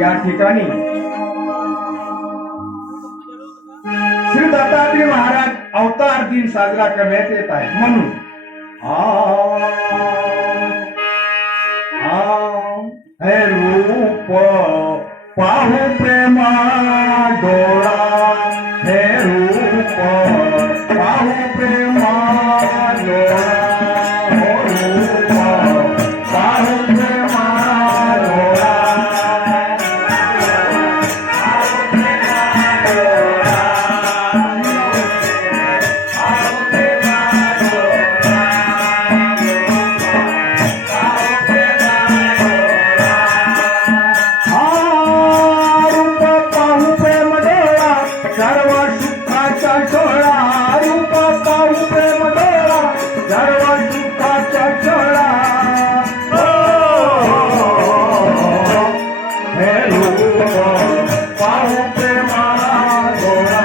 या ठिकाणी श्री दत्तात्रय महाराज अवतार दिन साजरा करण्यात येत आहे. म्हणून हे रूप पाहू प्रेमा डोळा, हे रूप पाहू प्रेमा डोळा, हो रूप पाहू प्रेमा डोळा, सर्व सुखाचा डोळा, रूप पाहू प्रेम डोळा, सर्व सुखाचा डोळा, हे रूप पाहू प्रेमा डोळा,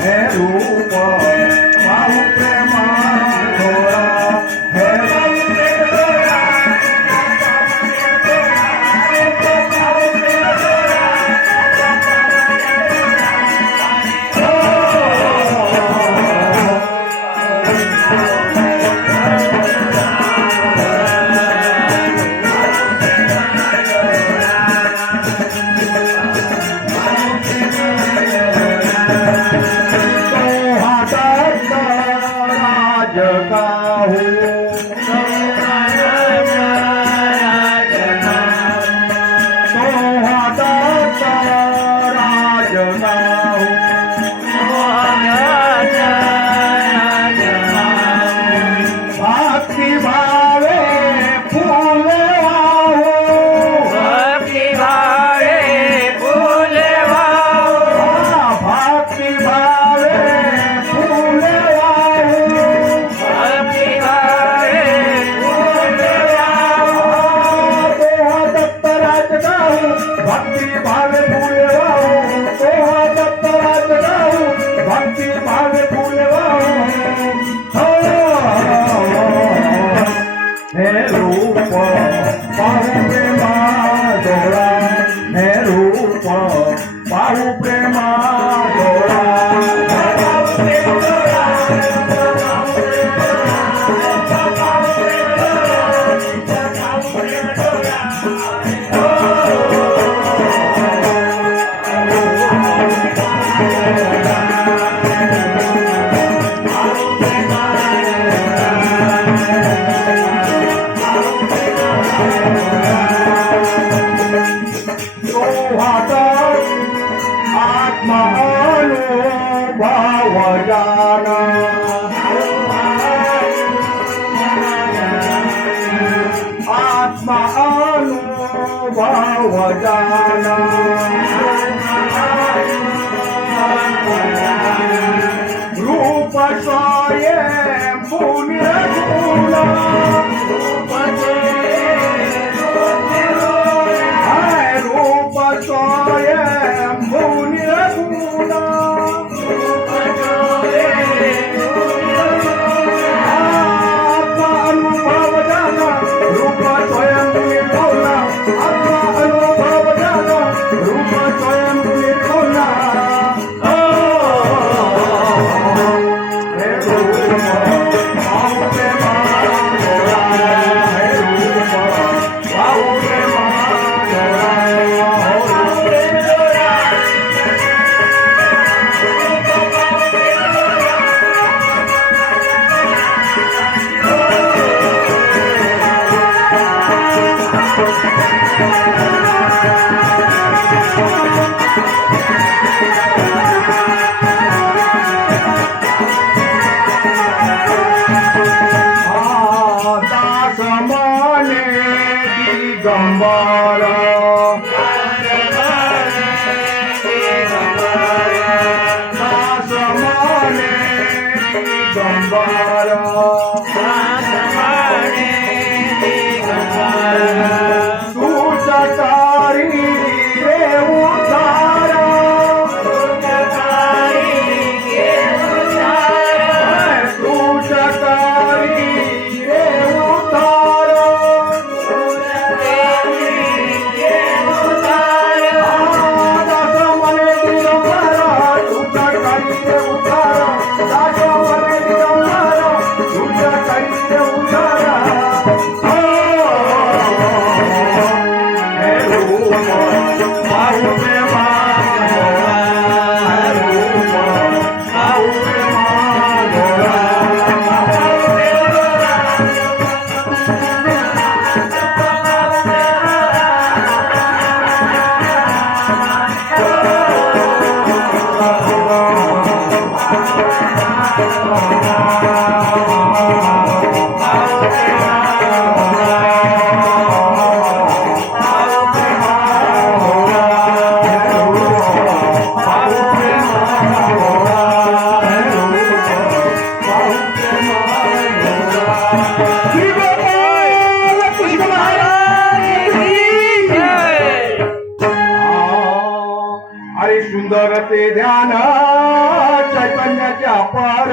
हे रूप पाहू प्रेमा डोळा, हे रूप स्वयं पुण्यगुण, रूप स्वयं पुण्यगुण, अनुभव जान रूप स्वयं निर्गुण, अनुभव जान रूप स्वयं निर्गुण, पाहू प्रेमा डोळा रूप पाहू प्रेमा डोळा अरे सुंदर ते ध्यान चैतन्याच्या पार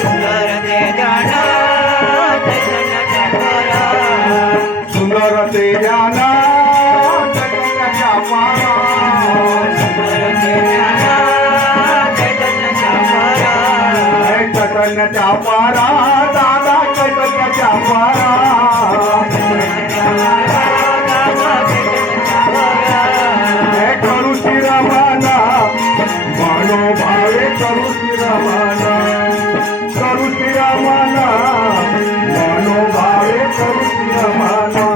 सुंदर ते ध्यान चैतन्याच्या पार सुंदर ते ध्यान चैतन्याच्या पार सुंदर ते ध्यान चैतन्याच्या पार चैतन्याच्या पारा दादा चैतन्याच्या पारा करू श्रीरमणा मनोभावे करू श्रीरमणा करू श्रीरमणा मनोभावे करू श्रीरमणा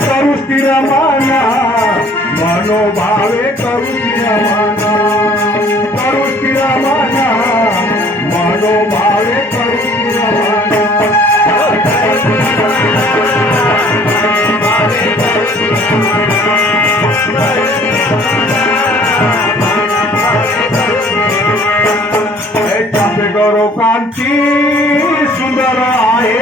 करू श्रीरमणा मनोभावे करू श्रीरमणा करू श्रीरमणा मनोभावे करू श्रीरमणा चापे गौरव कांती सुंदर आहे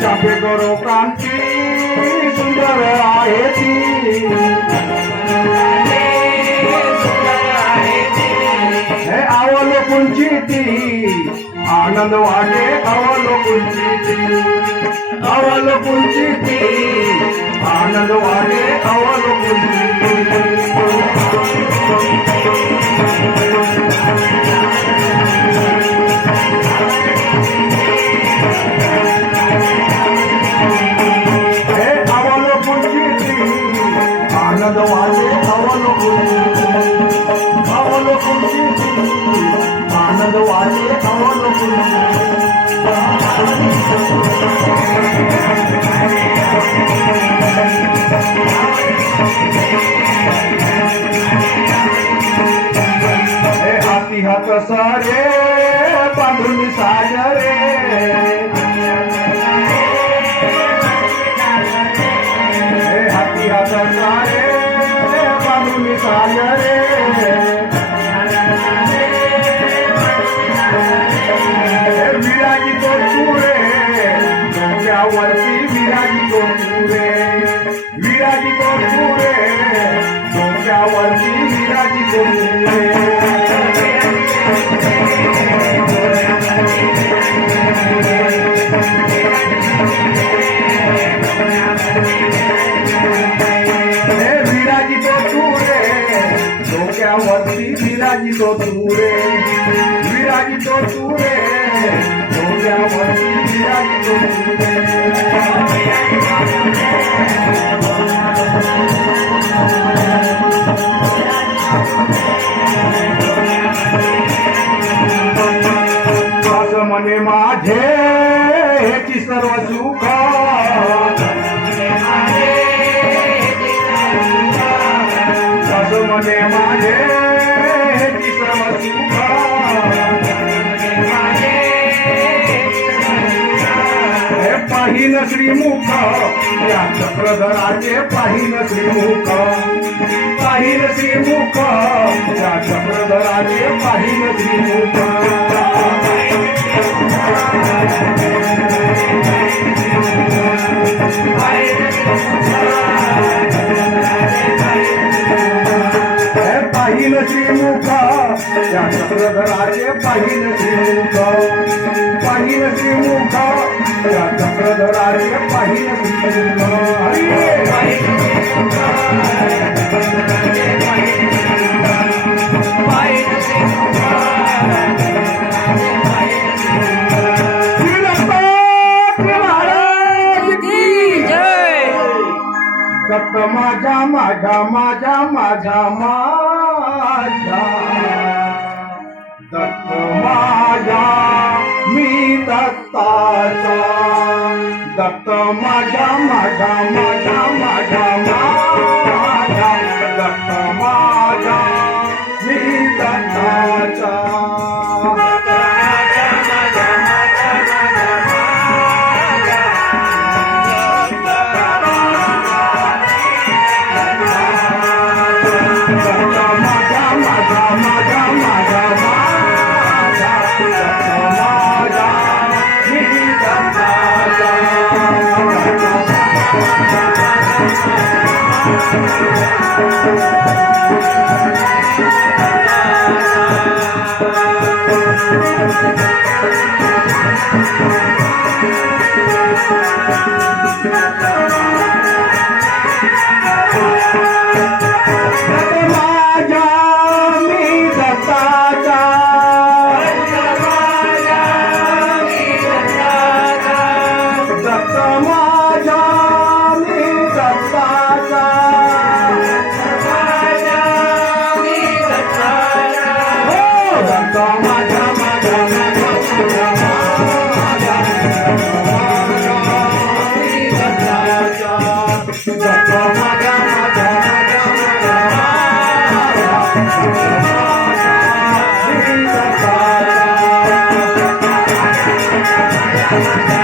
चापे गौरव कांती सुंदर आहे ती अवलोकुंची ती आनंद वाटे अवलोकुंची ती अवलोकुंची ती आनंद वाटे अवलोकुंची आनंद वाटे अवलोकुंची अवलोकुंची आनंद वाटे अवलोकुंची हाती हात सारे बांधून साजरे हाती हात सारे बांधून साजरे विराजी तो चुरे डोक्यावरती विराजी तो चुरे विराजी तो चुरे डोक्यावरती विराजी तो चुरे विराजी तो चुरे डोक्यावरती विराजी तो चुरे विराजी तो चुरे डोक्यावरती विराजी तो चुरे असं म्हणे माझे ह्याची सर्व सुख असं म्हणे माझे ह्याची सर्व सुख पाहिन श्रीमुख या चक्रधराचे पाहिन श्रीमुख पाहिन श्रीमुख या चक्रधराचे पाहिन श्रीमुख पाहिन श्रीमुख या चक्रधराचे पाहिन श्रीमुख पाहिन पाहिन श्रीमुख या चक्रधराचे पाहिन श्रीमुख हरी श्री दत्तात्रय महाराज की दत्त माझा माझा माझा माझा माझा दत्त माझा मी दत्ताचा दत्त माझा माझा माझा माझा माझा दत्त माझा मी दत्ताचा Thank you.